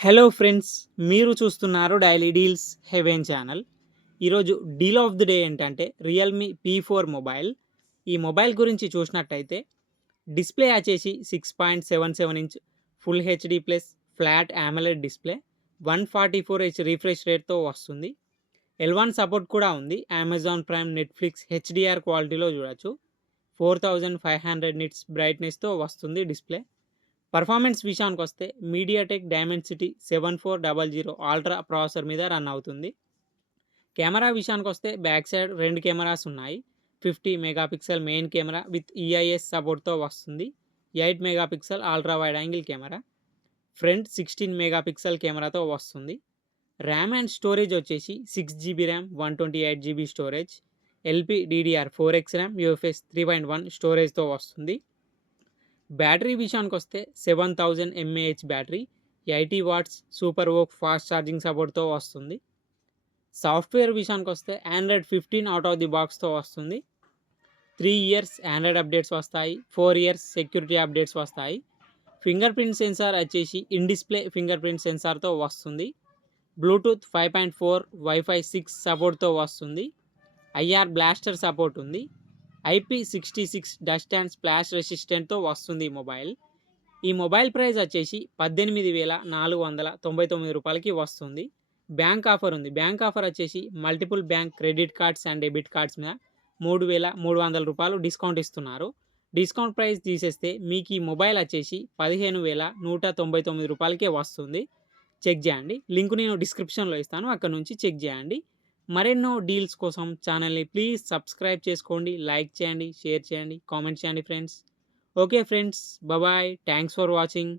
Hello friends, మీరు చూస్తున్నారు daily deals heaven channel. ఈరోజు డీల్ ఆఫ్ ది డే ఏంటంటే రియల్మీ P4 మొబైల్. ఈ మొబైల్ గురించి చూసినట్టయితే డిస్ప్లే వచ్చేసి 6.77 inch full HD plus flat AMOLED display, 144Hz refresh రేట్తో వస్తుంది. L1 సపోర్ట్ కూడా ఉంది. అమెజాన్ ప్రైమ్, నెట్ఫ్లిక్స్ హెచ్డిఆర్ క్వాలిటీలో చూడొచ్చు. 4500 నిట్స్ బ్రైట్నెస్తో వస్తుంది డిస్ప్లే. పర్ఫార్మెన్స్ విషయానికొస్తే మీడియాటెక్ డైమెన్సిటీ 7400 అల్ట్రా ప్రాసెసర్ మీద రన్ అవుతుంది. కెమెరా విషయానికొస్తే బ్యాక్ సైడ్ 2 కెమెరాస్ ఉన్నాయి. 50 megapixel main camera with EIS సపోర్ట్తో వస్తుంది. 8 megapixel ultra wide angle camera. Front 16 megapixel కెమెరాతో వస్తుంది. ర్యామ్ అండ్ స్టోరేజ్ వచ్చేసి 6GB RAM, 128GB storage, LPDDR4X RAM, UFS 3.1 స్టోరేజ్తో వస్తుంది. బ్యాటరీ విషయానికొస్తే 7000 mAh battery, 80 watts super VOOC fast charging సపోర్ట్తో వస్తుంది. సాఫ్ట్వేర్ విషయానికొస్తే ఆండ్రాయిడ్ 15 అవుట్ ఆఫ్ ది బాక్స్తో వస్తుంది. 3 ఇయర్స్ ఆండ్రాయిడ్ అప్డేట్స్ వస్తాయి. 4 ఇయర్స్ సెక్యూరిటీ అప్డేట్స్ వస్తాయి. ఫింగర్ ప్రింట్ సెన్సార్ వచ్చేసి ఇన్ డిస్ప్లే ఫింగర్ ప్రింట్ సెన్సార్తో వస్తుంది. బ్లూటూత్ 5.4, వైఫై 6 సపోర్ట్తో వస్తుంది. IR బ్లాస్టర్ సపోర్ట్ ఉంది. IP66 డస్ట్ అండ్ స్ప్లాష్ రెసిస్టెంట్తో వస్తుంది ఈ మొబైల్ ప్రైస్ వచ్చేసి 18,499 రూపాయలకి వస్తుంది. బ్యాంక్ ఆఫర్ ఉంది. బ్యాంక్ ఆఫర్ వచ్చేసి multiple bank credit cards and debit cards మీద 3,300 రూపాయలు డిస్కౌంట్ ఇస్తున్నారు. డిస్కౌంట్ ప్రైస్ తీసేస్తే మీకు ఈ మొబైల్ వచ్చేసి 15,199 రూపాయలకే వస్తుంది. చెక్ చేయండి. లింక్ నేను డిస్క్రిప్షన్లో ఇస్తాను, అక్కడ నుంచి చెక్ చేయండి. మరెన్నో డీల్స్ కోసం ఛానల్ని ప్లీజ్ సబ్స్క్రైబ్ చేసుకోండి, లైక్ చేయండి, షేర్ చేయండి, కామెంట్ చేయండి friends. Okay friends, bye. Thanks for watching.